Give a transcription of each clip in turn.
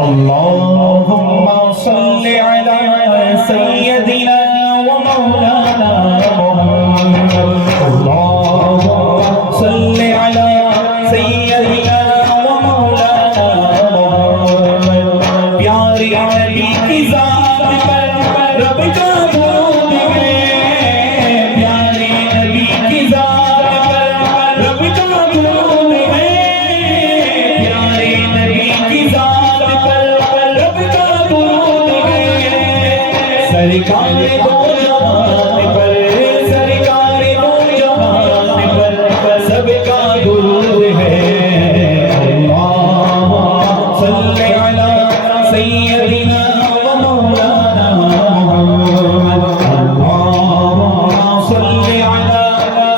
अल्लाहुम्मा सल्लि अला सय्यदिना व मौलाना मुहम्मद। अल्लाहुम्मा सल्लि अला सय्यदिना व मौलाना मुहम्मद। प्यारे नबी की ज़ात पर रब का दरूद है, प्यारे नबी की ज़ात पर रब का दरूद है, प्यारे नबी की ज़ात सरकार दो जहान पर, सरकार दो जहान पर सबका दुरूद है। अल्लाहुम्मा सल्लि अला सय्यदिना व मौलाना मुहम्मद। अल्लाहुम्मा सल्लि अला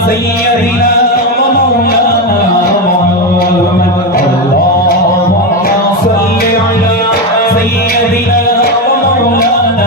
सय्यदिना व मौलाना मुहम्मद। अल्लाहुम्मा सल्लि अला सय्यदिना व मौलाना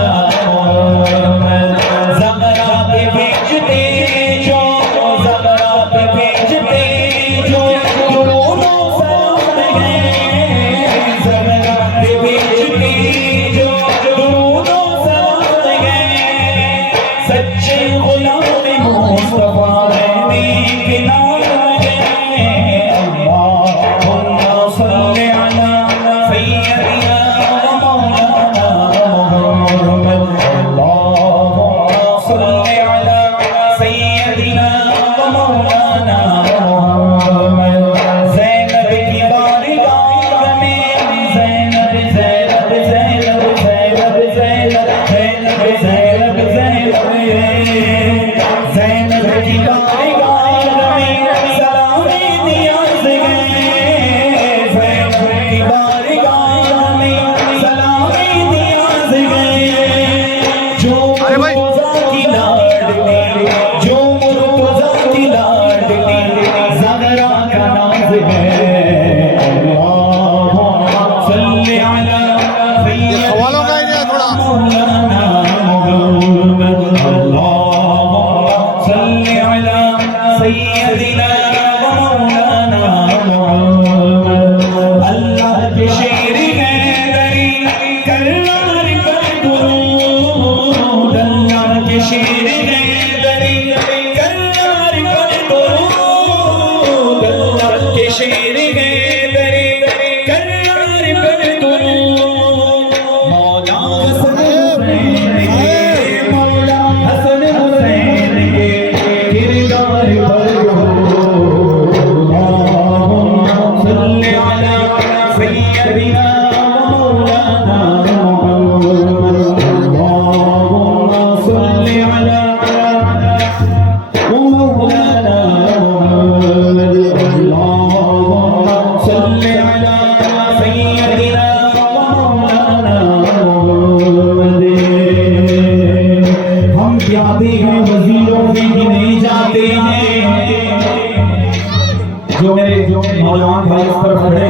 नौजवान भाई इस तरफ खड़े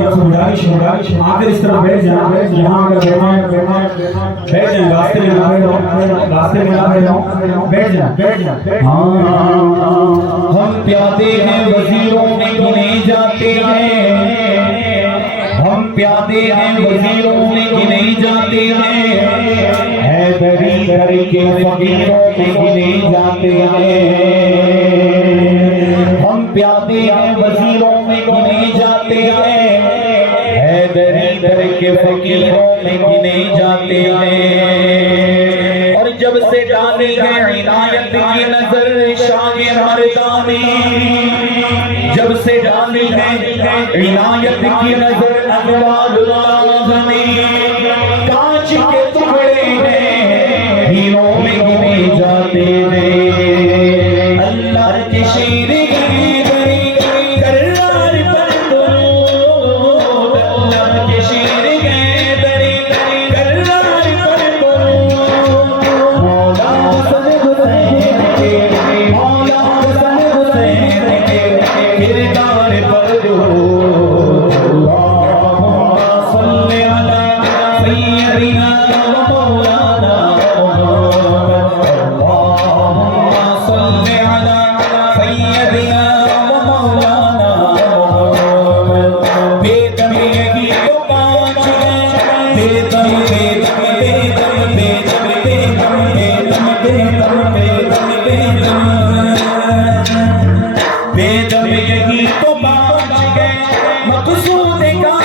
आकर इस तरफ बैठ जाए, यहाँ अगर बैठ जाए, रास्ते में ना बैठ जाओ, बैठ जाए। हम प्यादे हैं वजीरों में गिने जाते हैं, हम प्यादे हैं वजीरों में गिने जाते हैं, हैदरी दर के फकीरों में गिने जाते हैं। हम प्यादे हैं वजीरों में गिने जाते हैं, हैदरी दर के फकीरों में गिने जाते हैं। और जब से डाली है इनायत की नजर शाह मर्दानी, जब से डाली है इनायत की नजर अनवारुल्लाह ने, कांच के टुकड़े हैं हीरों में गिने जाते हैं। अल्लाह के शेर सय्यदिना तो पहुंच गए मकसूद का